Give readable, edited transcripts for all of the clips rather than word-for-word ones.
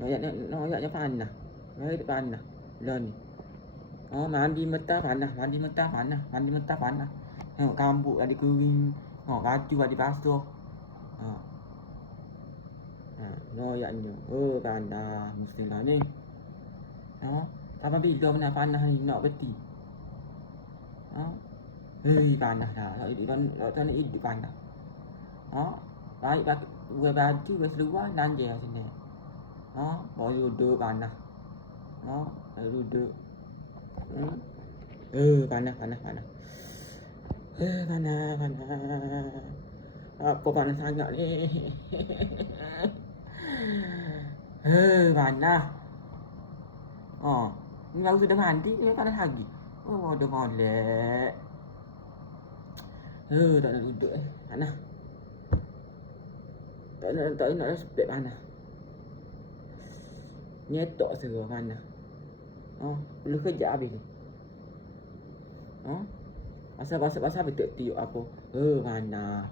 Noyaknya panah. Baik panah. Lah ni. Oh, mandi mentah panah. Tengok rambut ada kering. Tengok baju ada basuh. Ha. Ha, noyaknya. Oh, panah. Mestilah ni. Ha. Sampai bila mana panah ni nak beti. Ha. Hei, panah dah. Tak nak hidup panah. Ha. Baik pakai baju, seluar, lanjir kat sini. Ha, baru duduk panah. Ha, baru duduk. Panah. Panah. Apa panas sangat ni? Panas. Oh, ni baru sudah mandi, dia panas lagi. Oh, dah molek. Tak nak duduk panas. Tak nak respect panas. Nyetok serah panas. Oh, perlu kerja habis ni. Oh, pasal betul tiup apa? Panas.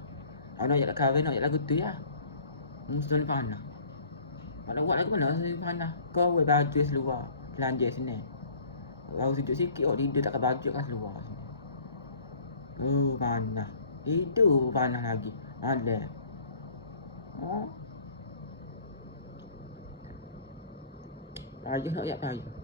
Nak nak kahwin, nak lagu tu ya. Mesti panas. Nak buat lagu mana panas? Kau buat baju seluar, belanja sini. Baru sejuk sikit, tidur tak pakai baju kat seluar sini. Panas. Itu panas lagi. Ada. Oh. Payuh nak payuh.